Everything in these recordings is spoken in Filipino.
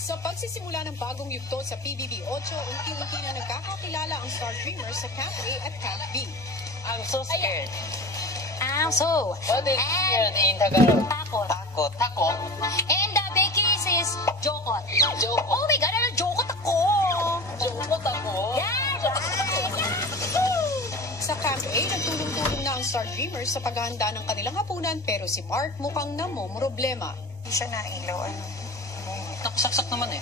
Sa pagsisimula ng bagong yugto sa PBB 8, unti-unti na nagkakakilala ang Star Dreamers sa Camp A at Camp B. I'm so scared. What is scared in Tagalog? Takot. Takot. Takot? And Becky says, jokot. Jokot. Oh my God, jokot ako. Jokot ako? Yeah, Sa Camp A, nagtulong-tulong na ang Star Dreamers sa paghahanda ng kanilang hapunan pero si Mark mukhang namomroblema. Hindi siya nailaw. Nakusaksak naman eh.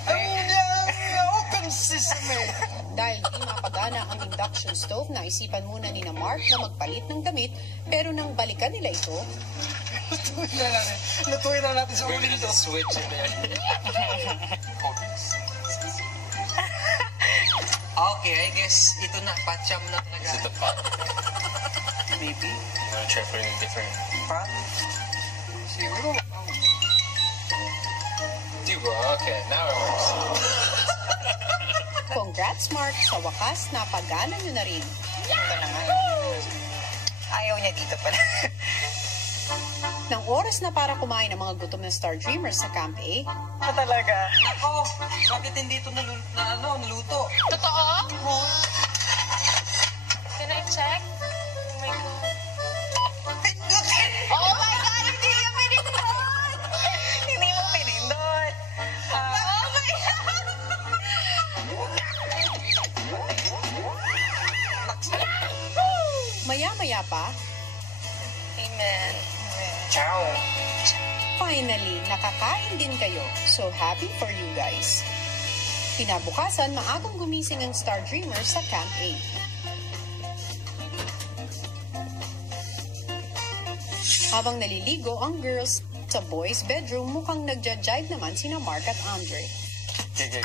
Dahil di mapagana ang induction stove, naisipan muna ni na Mark na magpalit ng damit pero nang balikan nila ito, Lutuin na natin sa We're uling gonna to. switch in there. Okay, I guess ito na. Patcham na talaga. Is it the pot? Maybe. I'm gonna try for a different. Pot? Siguro. Diba? Okay, now it works. congrats Mark, sa wakas napagana nyo na rin. Ito na nga. Ayaw niya dito pala. Nang oras na para kumain ang mga gutom ng Star Dreamers sa Camp A, Talaga. Ako, bakit hindi ito naluto? Totoo? Can I check? Oh my God. Oh my God, hindi niya pinindot! Hindi mo pinindot. Oh my God! maya-maya pa, Amen. Ciao. finally, nakakain din kayo. So happy for you guys. Kinabukasan, maagang gumising ang Star Dreamers sa Camp A. Habang naliligo ang girls sa boys' bedroom, mukhang nagja-jive naman sina Mark at Andre. Okay.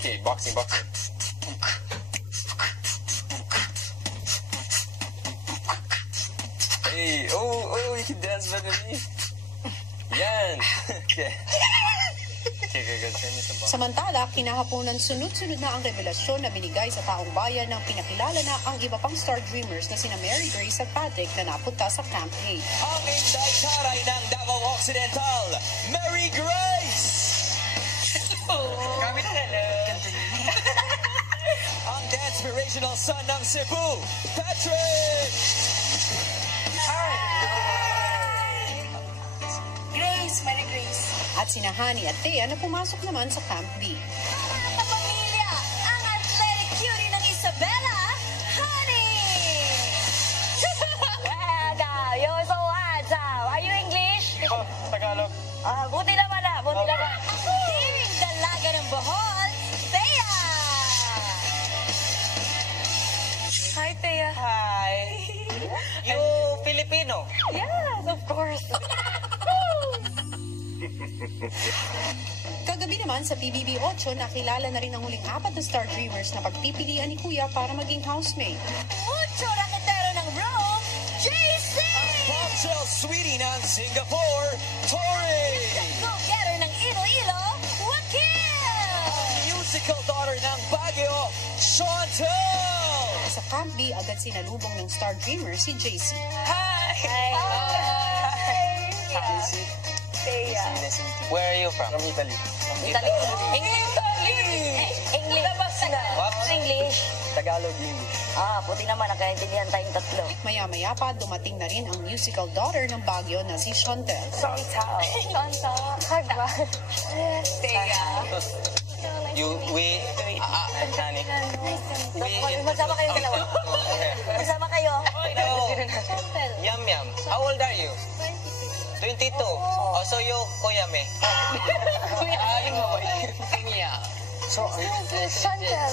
Okay, boxing. Hey, oh, you can dance better than me. Yan. Okay. Okay, good. Turn me some box. Samantala, kinahaponan sunod-sunod na ang revelasyon na binigay sa taong bayan ng pinakilala na ang iba pang Star Dreamers na sina Mary Grace at Patrick na napunta sa Camp A. Ang inday-taray ng Davao Occidental, Mary Grace! Kami Ang dance-inspirational son ng Cebu, Patrick! Grace, Mary Grace. At sina Honey at Thea na pumasok naman sa Camp B. Mga pamilya, ang athletic cutie ng Isabela, Honey! You're so handsome. Are you English? Oh, Tagalog. Buti naman buti naman. Team Dalaga ng Bohol, Thea! Hi, Thea. Hi. You Filipino? Yes, of course. Kagabi naman sa PBB 8, nakilala na rin ang huling apat na Star Dreamers na pagpipilian ni Kuya para maging housemate. Mucho raketero ng Rome, JC! Bombshell sweetie ng Singapore, Tori! Go-getter ng Iloilo, Joaquin! Musical daughter ng Baguio, Chantel! Sa Camp B, agad sinalubong ng Star Dreamer si JC. Hi! Thea. Where are you from? From Italy. Italy. English. English. Tagalog, English. Buti naman, nagkaintindihan tayong tatlo. Maya-maya pa, dumating na rin ang musical daughter ng Baguio na si Chantel. Chantal. Hi, ba? Thea. Honey. Magsama kayong dalawa. Magsama kayo. Chantel. Yum. How old are you? 22. Oh, so you, Kuya Me. Kuya. So, Chantel.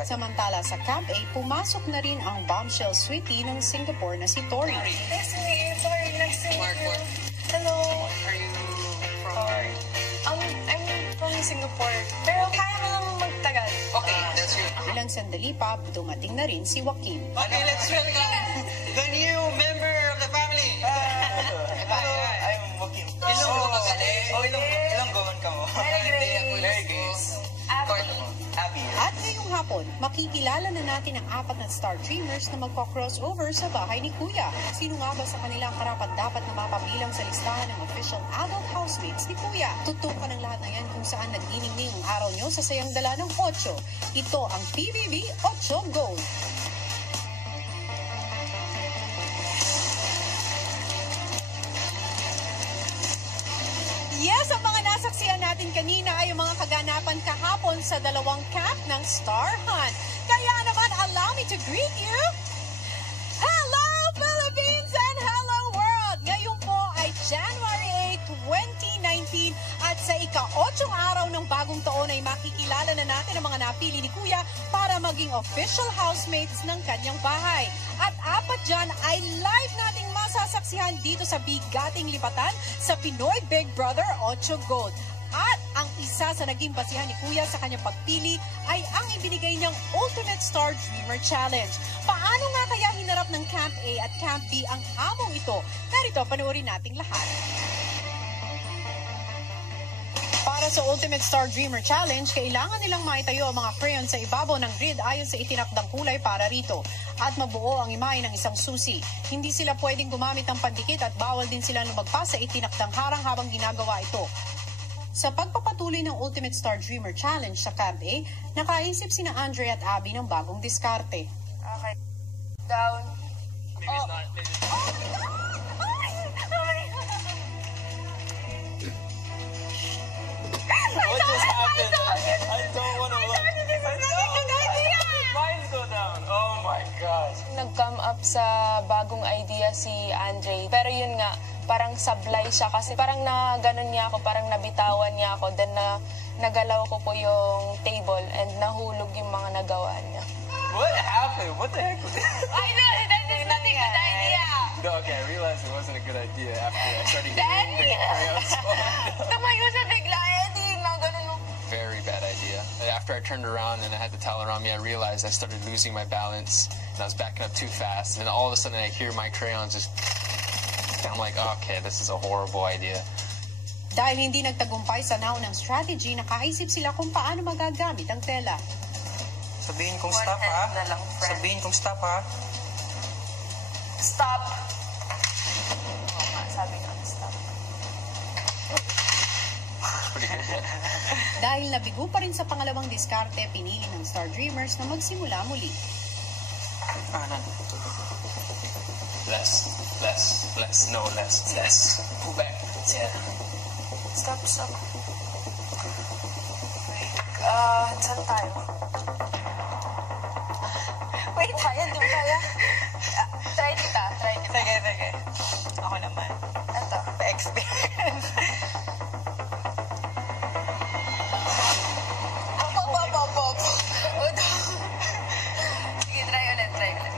Samantala sa Camp A, pumasok na rin ang bombshell sweetie ng Singapore na si Tori. Nice to meet you. Sorry, nice to meet you. Hello. Are you from? I'm from Singapore. Pero kaya mo lang magtagal. Okay, that's good. Ilang sandali pa, dumating na rin si Joaquin. Okay, let's welcome the new member of the family. I'm Joaquin. Ilonggo ka galing? Oh, Ilonggo ka mo. Mary Grace. Mary Grace. Abby. Abby. At ngayong hapon, hapon, makikilala na natin ang 4 na Star Dreamers na magko-crossover sa bahay ni Kuya. Sino nga ba sa kanila ang karapat-dapat na mapabilang sa listahan ng official adult housemates ni Kuya? Tutukan ng lahat na yan kung saan nagniningning ang araw nyo sa sayang dala ng 8. Ito ang PBB 8 Gold. Yes, ang mga nasaksihan natin kanina ay yung mga kaganapan kahapon sa dalawang camp ng Star Hunt. Kaya naman, allow me to greet you. Hello, Philippines and hello, world! Ngayon po ay January 8, 2019 at sa ika-8 araw ng bagong taon ay makikilala na natin ang mga napili ni Kuya para maging official housemates ng kanyang bahay. At 4 dyan ay live nating masasaksihan dito sa bigating lipatan sa Pinoy Big Brother 8 Gold. At ang isa sa naging basihan ni Kuya sa kanyang pagpili ay ang ibinigay niyang Ultimate Star Dreamer Challenge. Paano nga kaya hinarap ng Camp A at Camp B ang hamong ito? Narito, panoorin nating lahat. Para sa Ultimate Star Dreamer Challenge, kailangan nilang maitayo ang mga crayon sa ibabaw ng grid ayon sa itinakdang kulay para rito at mabuo ang imahe ng isang susi. Hindi sila pwedeng gumamit ng pandikit at bawal din sila lumagpas sa itinakdang harang habang ginagawa ito. Sa pagpapatuloy ng Ultimate Star Dreamer Challenge sa Camp A, nakaisip sina Andre at Abby ng bagong diskarte. Okay. Down. Maybe it's not. Maybe it's not. What just happened? I don't want to look. Mines go down. Oh my gosh. Nag-come up sa bagong idea si Andre. Pero yun nga, parang sablay siya kasi parang ganun niya ako, parang nabitawan niya ako. Then nagalaw ko po yung table and nahulog yung mga nagawa niya. What happened? What the heck was it? I know, that is not a good idea. No, okay, I realized it wasn't a good idea after I started hitting the crayons. Tumayo siya bigla, Eddie, na ganun mo. Very bad idea. After I turned around and I had the towel around me, I realized I started losing my balance and I was backing up too fast. And then all of a sudden I hear my crayons just... I'm like, okay, this is a horrible idea. Dahil hindi nagtagumpay sa naon ng strategy, nakaisip sila kung paano magagamit ang tela. Sabihin kong stop, ha? Sabihin kong stop, ha? Stop. Oo nga, sabi ko, stop. Dahil nabigo pa rin sa pangalawang diskarte, pinili ng Star Dreamers na magsimula muli. Less. No, less. Pull back. Yeah. Stop. Saan tayo? Wait, kaya, di ba kaya? Try kita. Sige. Ako naman. Ito. Experience. Sige, try ulit.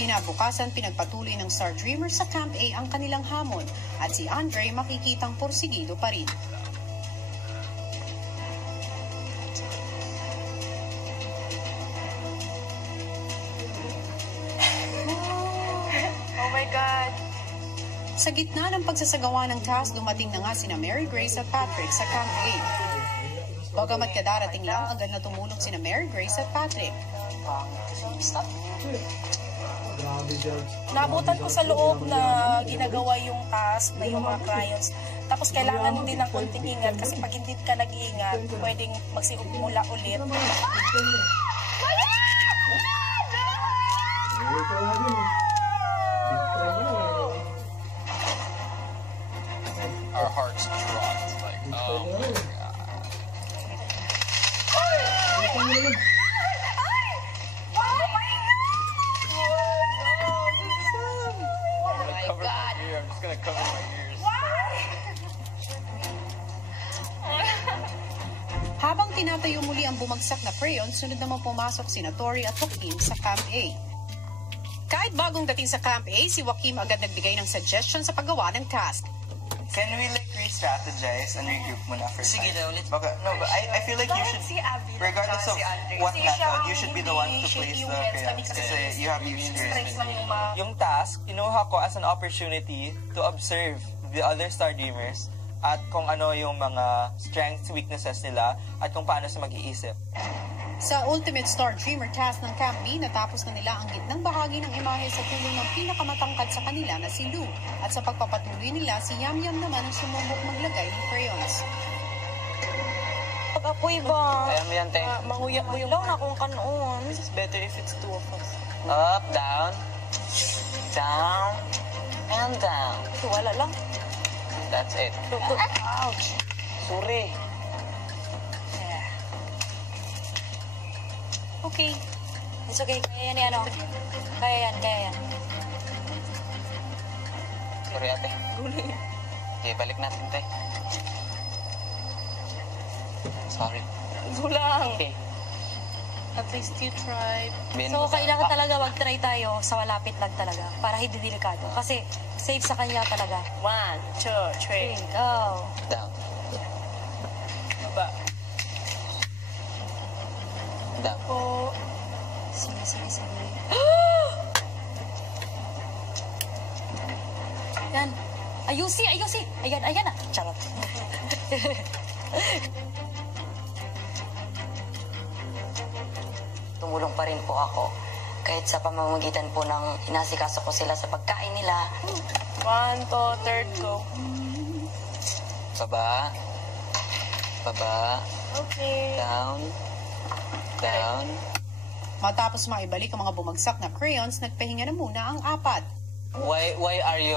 Kinabukasan, pinagpatuloy ng Star Dreamers sa Camp A ang kanilang hamon at si Andre makikitang porsigido pa rin. Oh my God. Sa gitna ng pagsasagawa ng task, dumating na nga sina Mary Grace at Patrick sa Camp A. Bagamat kadarating lang, agad na tumulong sina Mary Grace at Patrick. Stop. Naabutan ko sa loob na ginagawa yung task na yung mga crayons. Tapos kailangan din ng konting ingat kasi pag hindi ka nag-iingat, pwedeng magsimula ulit. Our hearts dropped. Like, oh my God. I'm just gonna cover my ears. Habang tinatayo muli ang bumagsak na crayon, sunod naman pumasok sina Tori at Joaquim sa Camp A. Kahit bagong dating sa Camp A, si Joaquim agad nagbigay ng suggestion sa paggawa ng task. Can we like re-strategize and regroup muna for Sige daw, let's... Baka, no, but I feel like you should, regardless of what method, you should be the one to place the crayons kasi you have the experience. Yung task, kinuha ko as an opportunity to observe the other Star Dreamers at kung ano yung mga strengths, weaknesses nila at kung paano sa mag-iisip. Sa Ultimate Star Dreamer task ng Camp B, natapos na nila ang gitnang bahagi ng imahe sa tulong ng pinakamatangkad sa kanila na si Lou. At sa pagpapatuloy nila, si Yam Yam naman ang sumubok maglagay ng crayons. Pag-apoy ba? Ayan mo yan, te. Manguyak-uyak lang na kung kanoon. It's better if it's 2 of us. Up, down. Down. And down. Wala lang. That's it. Ouch. Sorry. Okay. It's okay. Kaya yan, ano? Kaya yan. Sorry, ate. Okay, balik natin, te. Sorry. Gulang. Okay. At least you tried. So, kailangan talaga mag-try tayo sa malapit lang talaga para hindi delikado. Kasi, safe sa kanya talaga. 1, 2, 3. Go. Down. Baba. Down. Po. Sige. Yan. Ayusi. Ayan na. Charot. Tumulong pa rin po ako. Kahit sa pamamagitan po ng inasikaso ko sila sa pagkain nila. 1, 2, third, go. Baba. Okay. Down. Matapos maibalik ang mga bumagsak na crayons, nagpahinga na muna ang apat. Why are you...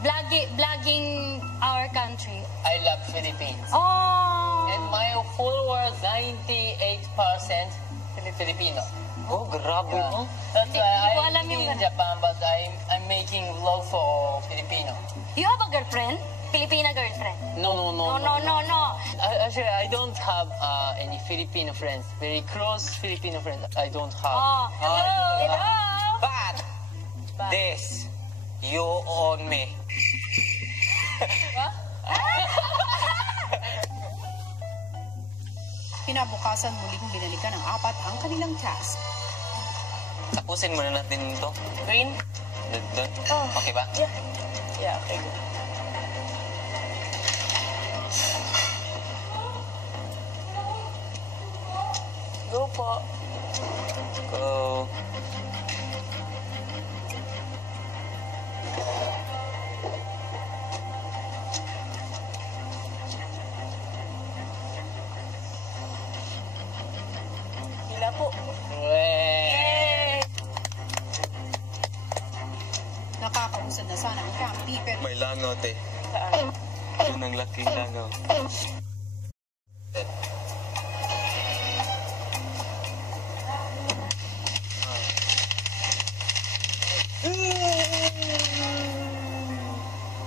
Vlogging our country. I love Philippines. Oh! And my full world, 98% Filipino. Oh, grabe, no? That's why ko I'm alam yung in Japan, but I'm making vlog for Filipino. You have a girlfriend? Filipina girlfriend? No. No. Actually, I don't have any Filipino friends. Very close Filipino friends. I don't have. Hello. But this, you own me. Kinabukasan muling binalikan ng apat ang kanilang task. Tapusin muna natin ito. Green? Doon. Okay ba? Yeah, okay, go. Go po. Go. Hila po. Nakakausad na sana ang Camp B, pero May langaw, te. Saan? Yun ang laking langaw.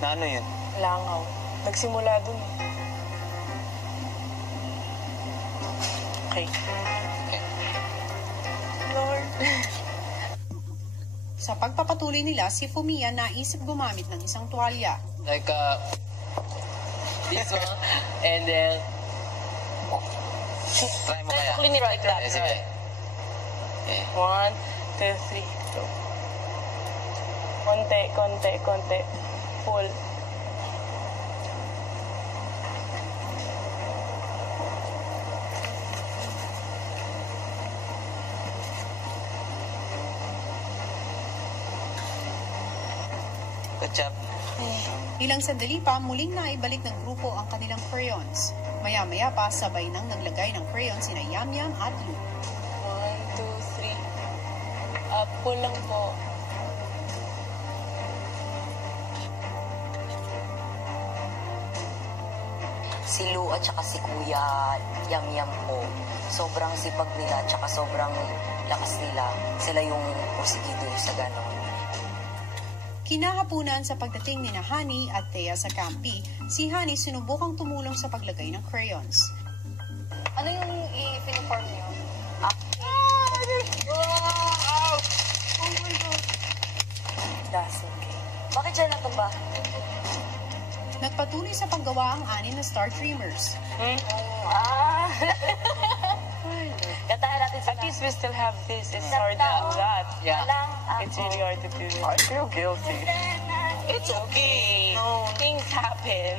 Na ano yun? Langaw. Nagsimula dun. Okay. Lord. sa pagpapatuloy nila, si Fumiya naisip gumamit ng isang tuwalya. Like this one, and then Try mo kaya. Clean it like that. Sige. Okay. 1, 2, 3, go. Konti. Full. Good job. Ilang sandali pa, muling naibalik ng grupo ang kanilang crayons. Maya-maya pa, sabay nang naglagay ng crayons sina Yam Yam at Lou. 1, 2, 3. Apple lang po. Si Lou at saka si Kuya Yam Yam po. Sobrang sipag nila at saka sobrang lakas nila. Sila yung porsigido sa ganon. Kinahapunan sa pagdating ni na Honey at Thea sa Camp B, si Honey sinubukang tumulong sa paglagay ng crayons. Ano yung i-finiform niyo? That's okay. Bakit dyan natumba? Nagpatuloy sa paggawa ang 6 na Star Dreamers. At least we still have this. It's hard to do that. Yeah. It's really hard to do. I feel guilty. It's okay. No. Things happen.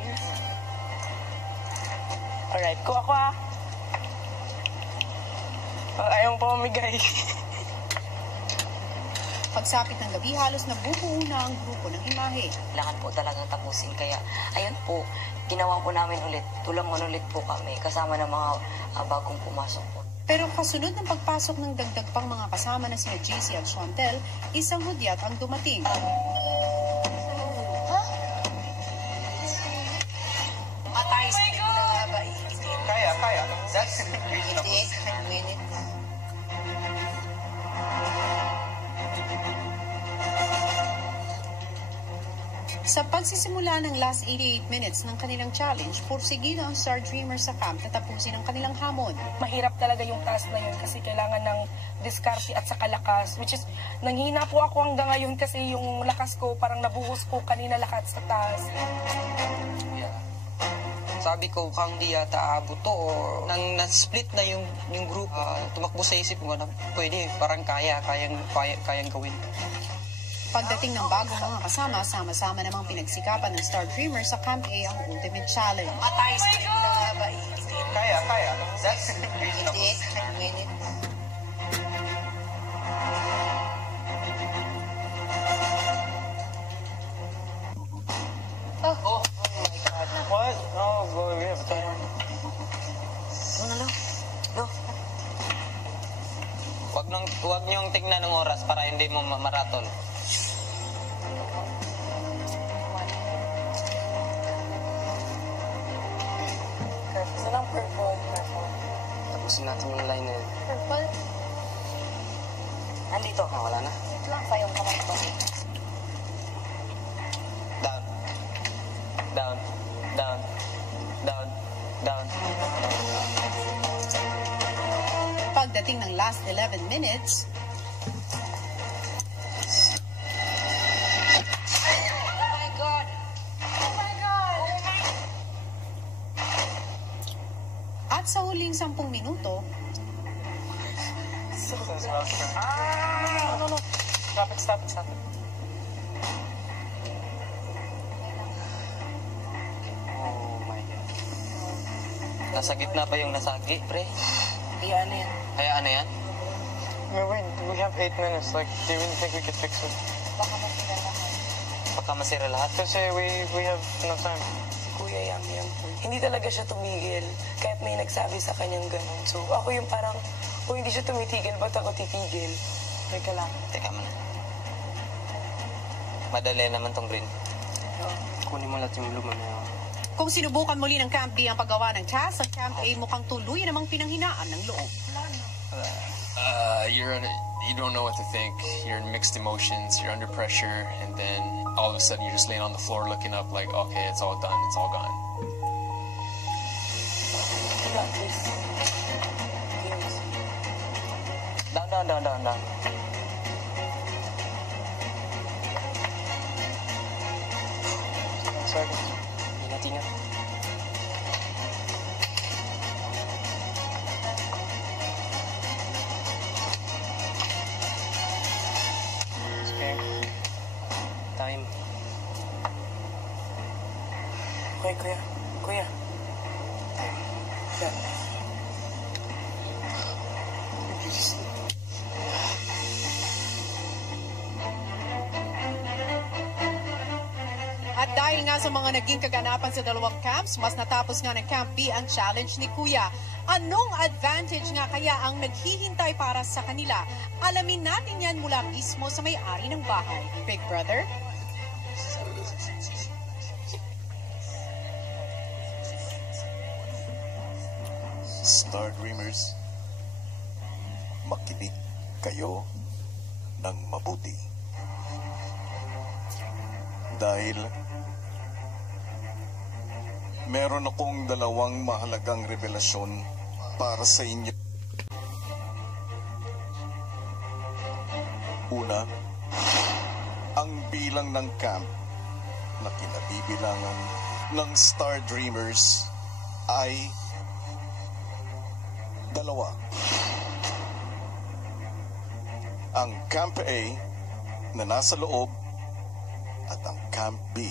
Alright, kuha ko ah. Ayaw pa mamigay. Pagsapit ng gabi, halos nabubuo na ang grupo ng imahe. Kailangan po talagang tapusin. Kaya, ayun po, ginawa po namin ulit. Tulangon ulit po kami kasama ng mga bagong pumasok po. Pero kasunod ng pagpasok ng dagdag pang mga kasama na sina JC at Chantel, isang hudyat ang dumating. Kaya. That's reasonable. Sa pagsisimula ng last 88 minutes ng kanilang challenge, pursigido ang Star Dreamers sa camp na tapusin ang kanilang hamon. Mahirap talaga yung task na yun kasi kailangan ng diskarte at saka lakas. Which is, nanghina po ako hanggang ngayon kasi yung lakas ko parang nabuhos ko kanina lahat sa task. Yeah. Sabi ko, kung di yata aabot to, or nang na-split na yung group, tumakbo sa isip mo na pwede, parang kayang gawin. Pagdating ng bagong mga kasama, sama-sama namang pinagsikapan ng Star Dreamers sa Camp A ang Ultimate Challenge. Kaya. That's reasonable. Oh my God. What? Oh, boy, we have time. No. Huwag niyong tignan ng oras para hindi mo maraton. Saan ang purple? Tapusin natin yung line na yun. Purple? Nandito. Wala na. Ito lang pa yung kamay ko. Down. Down. Down. Down. Down. Pagdating ng last 11 minutes, at sa huling 10 minuto, No. Stop it. Oh my God. Nasa gitna pa yung nasagi, pre. Hayaan na yan. Hayaan na yan? Wait, we have 8 minutes. Like, do you really think we could fix it? Baka masira lahat. Kasi we have enough time. Kuya Yam po. Hindi talaga siya tumigil kahit may nagsabi sa kanyang ganun. So ako yung parang, kung hindi siya tumitigil, ba't ako titigil? Teka lang. Teka muna. Madali naman tong green. Kunin mo lahat yung blue mo na. kung sinubukan muli ng Camp B ang paggawa ng task, ang Camp A mukhang tuloy namang pinanghinaan ng loob. You don't know what to think. You're in mixed emotions. You're under pressure, and then all of a sudden you're just laying on the floor looking up like, okay, it's all done. It's all gone. Down. Ingat. Okay. Time. Okay, kuya. Yeah. At dahil nga sa mga naging kaganapan sa dalawang camps, mas natapos nga ng Camp B ang challenge ni Kuya. Anong advantage nga kaya ang naghihintay para sa kanila? Alamin natin yan mula mismo sa may-ari ng bahay. Big Brother? Star Dreamers, makinig kayo ng mabuti. Dahil meron akong dalawang mahalagang revelasyon para sa inyo. Una, ang bilang ng camp na kinabibilangan ng Star Dreamers ay 2. Ang Camp A na nasa loob at ang Camp B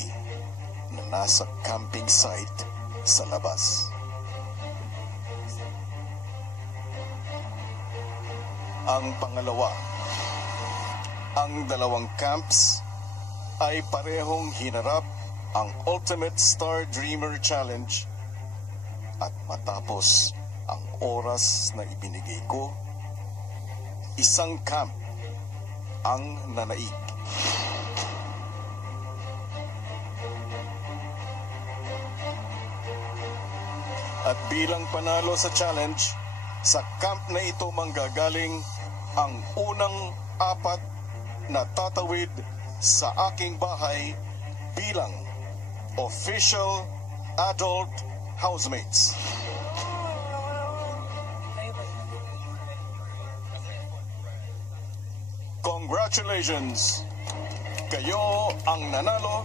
na nasa camping site sa labas. Ang pangalawa, ang 2 camps ay parehong hinarap ang Ultimate Star Dreamer Challenge at matapos ang oras na ibinigay ko, isang camp ang nanaig. At bilang panalo sa challenge, sa camp na ito manggagaling ang unang 4 na tatawid sa aking bahay bilang official adult housemates. Congratulations! Kayo ang nanalo.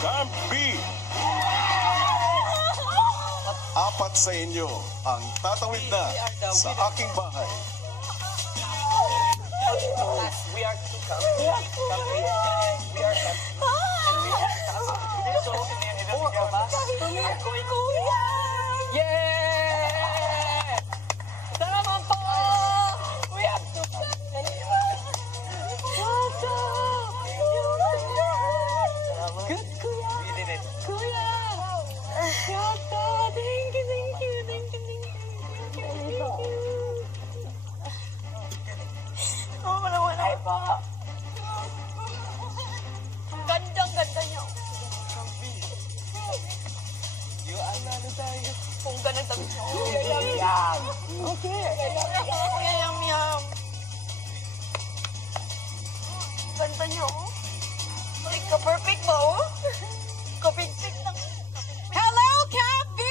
Camp B. 4 sa inyo ang tatawid na sa aking bahay. We are 2 camp. We are camp. We are camp. So, 4 of us are going to... Yeah! Salamat po! We have 2 camp. Good, Kuya. We did it. Kuya! Yata! Thank you, thank you, thank you, thank you. Thank you. Oh, wala po. Gandang-ganda niyo. Ano tayo? Kung ganito. Yum-yum. Okay. Yum-yum. Ganda niyo. Ka-perfect ba, oh? Ka-perfect lang. Hello, Camp B!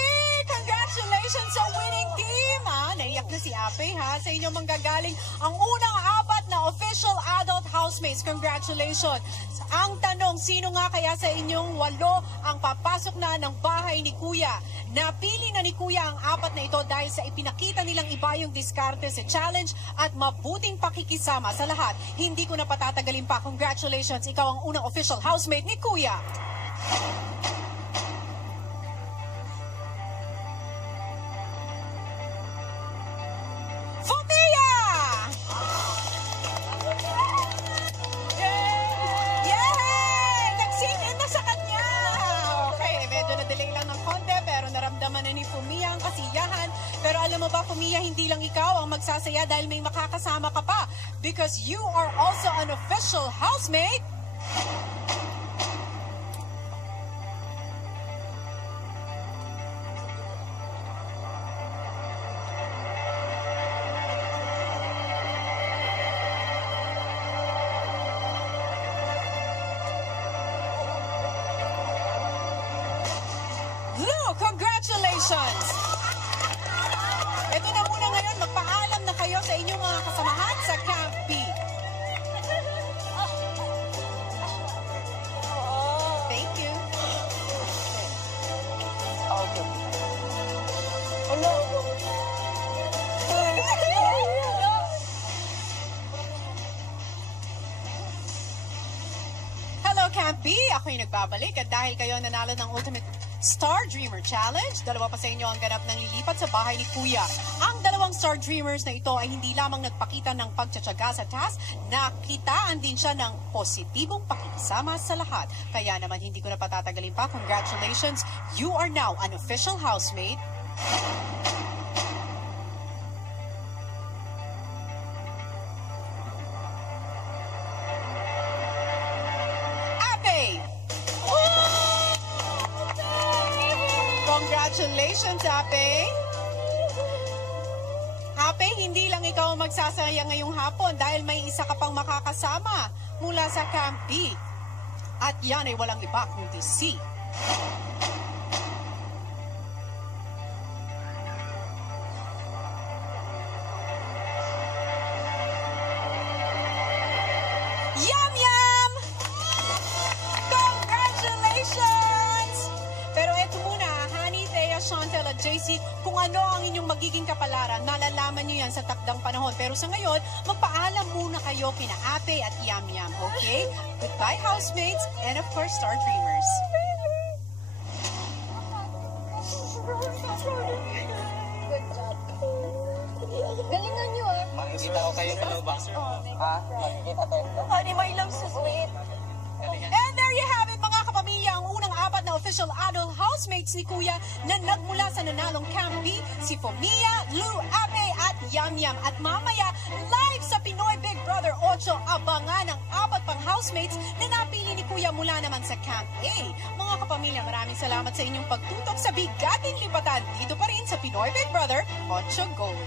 Congratulations sa winning team! Naiyak na si Ape, ha? Sa inyo manggagaling ang unang 4 na official adult housemates. Congratulations! Ang tanong, sino nga kaya sa inyong 8 ang papasok na ng bahay ni Kuya? Napili na ni Kuya ang 4 na ito dahil sa ipinakita nilang iba yung diskarte sa challenge at mabuting pakikisama sa lahat. Hindi ko na patatagalin pa. Congratulations! Ikaw ang unang official housemate ni Kuya. Pero alam mo ba, Fumiya, hindi lang ikaw ang magsasaya dahil may makakasama ka pa. Because you are also an official housemate. Lou, congratulations! Ito na muna ngayon, magpaalam na kayo sa inyong mga kasamahan sa Camp B. Thank you. Okay. Hello. Hello, Camp B. Ako'y nagbabalik at dahil kayo nanalo ng Ultimate Star Dreamer Challenge, 2 pa sa inyo ang ganap ng lilipat sa bahay ni Kuya. Ang 2 Star Dreamers na ito ay hindi lamang nagpakita ng pagtsatsaga sa task, nakitaan din siya ng positibong pakikisama sa lahat. Kaya naman hindi ko na patatagalin pa. Congratulations, you are now an official housemate. Congratulations, Ape. Ape, hindi lang ikaw ang magsasaya ngayong hapon dahil may isa ka pang makakasama mula sa Camp B. At yan ay walang iba kundi si Yum Yum! Congratulations! Pero eto muna, Honey, Thea, Chantel at JC, kung ano ang inyong magiging kapalaran, nalalaman nyo yan sa takdang panahon. Pero sa ngayon, magpaalam muna kayo kina Ape at Yum Yum, okay? Goodbye, housemates, and of course, Star Dreamers. Good job. Galingan nyo Makikita ko kayo sa lubang. Ha? Makikita tayo. Honey, my love, so sweet. And there you have it, mga kapamilya, ang unang 4 na official adult housemates ni Kuya na nagmula sa nanalong Camp B, si Fomia, Lou, Ape at Yum Yum. At mamaya, live sa Pinoy Big Brother 8, abangan ang 4 pang housemates na napili ni Kuya mula naman sa Camp A. Mga kapamilya, maraming salamat sa inyong pagtutok sa bigating lipatan dito pa rin sa Pinoy Big Brother 8 Gold.